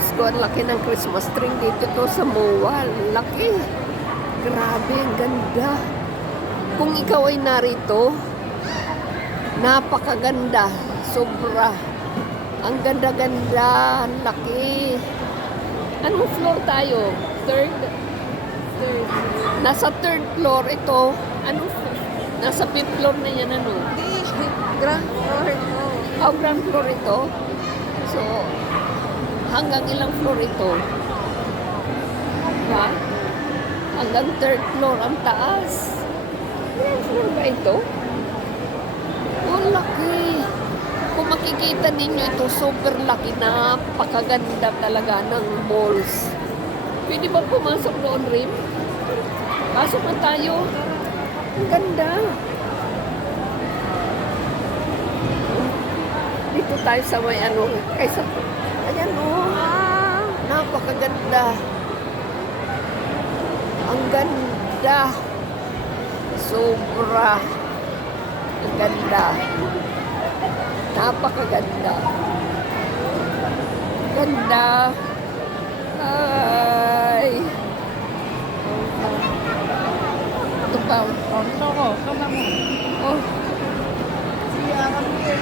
Diyos ko, ang laki ng Christmas tree dito to sa MOA. Laki. Grabe, ang ganda. Kung ikaw ay narito, napakaganda. Sobra. Ang ganda-ganda. Ang laki. Anong floor tayo? Third? Third. Nasa third floor ito. Anong floor? Nasa fifth floor na yan, ano? Ground floor. Oh. Oh, ground floor ito. So, hanggang ilang floor ito? Ha? Hanggang third floor ang taas. Ilang floor ba ito? Oh, laki. Kung makikita ninyo ito, super laki. Napakaganda talaga ng malls. Pwede ba pumasok doon, Rim? Pasok na tayo. Ang ganda. Dito tayo sa may ano. Kaysa, ayan o. Napakaganda. Ang ganda. Sobra. Ang ganda. Napakaganda. Ganda. Ay. Ito pa. Ito ko. Kama mo. Oh. Siya kami.